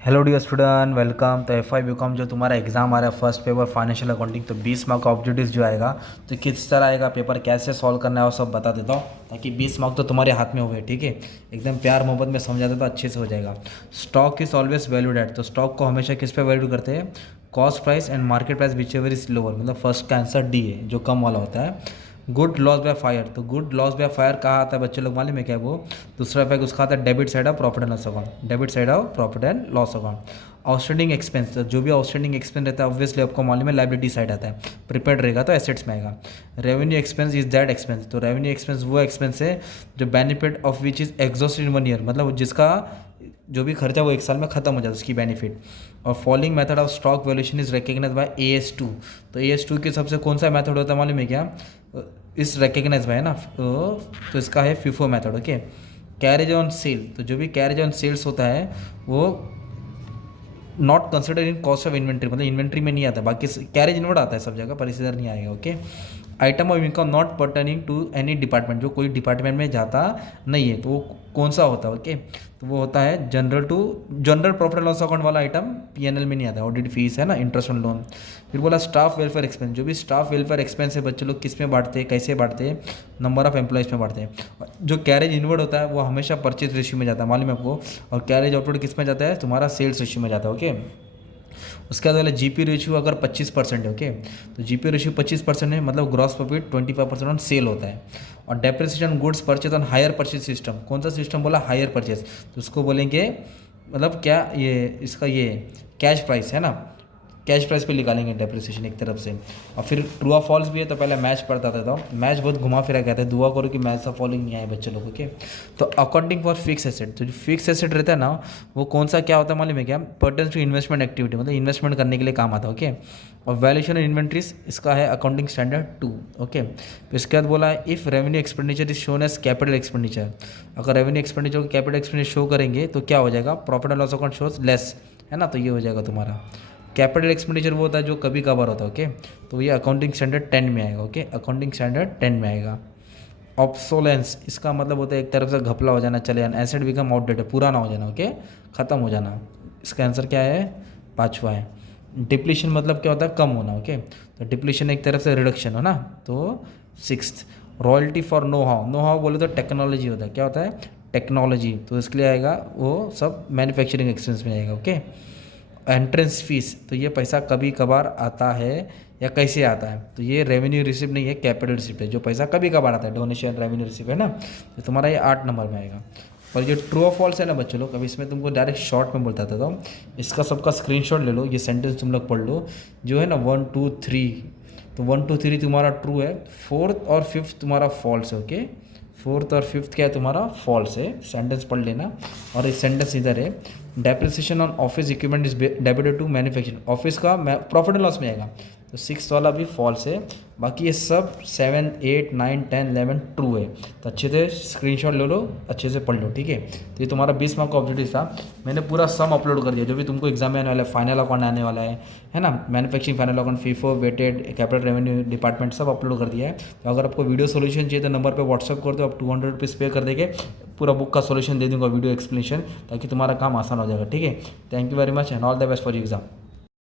Hello dear student, welcome. तो F I B com जो तुम्हारा एग्जाम आ रहा है फर्स्ट पेपर फाइनेंशियल अकाउंटिंग, तो 20 मार्क का ऑब्जेक्टिव्स जो आएगा, तो किस तरह आएगा पेपर, कैसे सॉल्व करना है वो सब बता देता हूँ, ताकि 20 मार्क तो तुम्हारे हाथ में हुए। ठीक है, एकदम प्यार मोहब्बत में समझा देता तो अच्छे से हो जाएगा। Stock is always valued at, तो स्टॉक को हमेशा किस पे वैल्यू करते हैं? Cost price and market price which ever is lower, मतलब फर्स्ट का आंसर डी है, जो कम वाला होता है। गुड लॉस बाय फायर, तो गुड लॉस बाय फायर कहाँ आता है बच्चे लोग, मालूम है क्या वो? दूसरा फैक्ट उसका आता है debit side of profit and loss account, debit side of profit and loss account. Outstanding expense, तो जो भी आउटस्टैंडिंग एक्सपेंस रहता है ऑब्वियसली आपको मालूम है लाइबिलिटी साइड आता है, प्रिपेयर्ड रहेगा तो एसेट्स में आएगा। Revenue expense is that expense, तो रेवेन्यू एक्सपेंस वो एक्सपेंस है जो benefit of which is exhaust in 1 year, मतलब जिसका जो भी खर्चा वो 1 साल में खत्म हो जाता है उसकी बेनिफिट। और following method of stock valuation is recognise by AS2, तो AS2 के सबसे कौन सा मेथड होता है मालूम है क्या? इस रिकग्नाइज बाय है ना, तो इसका है FIFO method. Okay, carriage on sale, तो जो भी कैरेज ऑन सेल्स होता है वो not consider in cost of inventory, मतलब इन्वेंट्री में नहीं आता, बाकी कैरेज इनवर्ड आता है सब जगह पर, इस इधर नहीं आएगा। Okay, item of income not pertaining to any department, जो कोई डिपार्टमेंट में जाता नहीं है, तो वो कौन सा होता है? ओके, तो वो होता है general profit and loss account वाला आइटम, PNL में नहीं आता। ऑडिट फीस है ना, इंटरेस्ट ऑन लोन। फिर बोला स्टाफ वेलफेयर एक्सपेंस, जो भी स्टाफ वेलफेयर एक्सपेंस है बच्चे लोग किस में बांटते हैं, कैसे बांटते हैं? नंबर ऑफ एम्प्लॉयज़ में बांटते हैं। जो कैरेज इनवर्ड होता है वो हमेशा परचेज रेशियो में जाता है, मालूम है आपको। और कैरेज आउटवर्ड किस में जाता है? तुम्हारा सेल्स रेशियो में जाता है। ओके, उसके बाद वाला GP रेशियो अगर 25% है, ओके, तो GP रेशियो 25% है, मतलब ग्रॉस प्रॉफिट 25% ऑन सेल होता है। और depreciation goods purchase on hire purchase system, कौन सा सिस्टम बोला? हायर परचेज, तो उसको बोलेंगे मतलब क्या, ये इसका ये कैश प्राइस है ना, कैश प्राइस पे निकालेंगे डेप्रिसिएशन एक तरफ से। और फिर ट्रू और फॉल्स भी है, तो पहले मैच पढ़ता था, तो मैच बहुत घुमा फिरा कहते हैं, दुआ करो कि मैच सा फॉलोइंग नहीं आए बच्चे लोगों के। तो अकाउंटिंग फॉर फिक्स एसेट, तो जो फिक्स एसेट रहता है ना, वो कौन सा क्या होता है मालूम है क्या? पर्टेन्स टू इन्वेस्टमेंट एक्टिविटी, मतलब इन्वेस्टमेंट करने के लिए काम आता है। ओके, और वैल्यूएशन एंड इन्वेंट्रीज, इसका है अकाउंटिंग स्टैंडर्ड 2। ओके, फिर इसके बाद बोला है if revenue expenditure is shown as capital expenditure, अगर रेवेन्यू एक्सपेंडिचर को कैपिटल एक्सपेंडिचर शो करेंगे तो क्या हो जाएगा? Profit and loss account shows less, है ना, तो ये हो जाएगा तुम्हारा। कैपिटल एक्सपेंडिचर वो होता है जो कभी कभार होता है। ओके, तो ये अकाउंटिंग स्टैंडर्ड 10 में आएगा। ओके, अकाउंटिंग स्टैंडर्ड 10 में आएगा। ऑब्सोलेंस, इसका मतलब होता है एक तरफ से घपला हो जाना, चले जाना, एसेट बिकम आउटडेटेड, पूरा ना हो जाना। ओके, ख़त्म हो जाना। इसका आंसर क्या है? 5वां है। डिप्लीशन मतलब क्या होता है? कम होना। ओके, तो डिप्लीशन एक तरफ से रिडक्शन हो ना, तो 6th। Royalty for know how, know how बोले तो टेक्नोलॉजी होता है, क्या होता है? टेक्नोलॉजी, तो इसके लिए आएगा वो सब मैन्युफैक्चरिंग एक्सपेंस में आएगा। ओके, एंट्रेंस फीस, तो ये पैसा कभी कभार आता है या कैसे आता है? तो ये रेवेन्यू रिसिप्ट नहीं है, कैपिटल रिसिप्ट है, जो पैसा कभी कभार आता है, डोनेशन रेवेन्यू रिसिप्ट है ना, तो तुम्हारा ये 8 नंबर में आएगा। और जो ट्रू और फॉल्स है ना बच्चों लोग, अभी इसमें तुमको डायरेक्ट शॉर्ट में बोलता था, तो इसका सबका स्क्रीनशॉट ले लो, ये सेंटेंस तुम लोग पढ़ लो, जो है ना 1 2 3, तो 1 2 3 तुम्हारा ट्रू है, 4th और 5th तुम्हारा फॉल्स है। ओके, 4th और 5th क्या है तुम्हारा? फॉल्स है। सेंटेंस पढ़ लेना। और इस सेंटेंस इधर है, depreciation on office equipment is debited to manufacturing, office का प्रॉफिट एंड लॉस में आएगा, तो 6th वाला भी फॉल्स है। बाकी ये सब 7 8 9 10 11 ट्रू है, तो अच्छे से स्क्रीनशॉट ले लो, अच्छे से पढ़ लो। ठीक है, तो ये तुम्हारा 20 मार्क का ऑब्जेक्टिव था। मैंने पूरा सम अपलोड कर दिया, जो भी तुमको एग्जाम में आने वाला है, फाइनल अकाउंट आने वाला है ना, manufacturing final account, FIFO, weighted, capital revenue department सब अपलोड कर दिया है। तो अगर आपको वीडियो सोल्यूशन चाहिए तो नंबर पर व्हाट्सअप कर दो, आप 200 रुपीज़ पे कर देंगे, पूरा बुक का सोल्यूशन दे दूंगा, वीडियो एक्सप्लेनेशन, ताकि तुम्हारा काम आसान हो जाएगा। ठीक है, thank you very much and all the best for exam.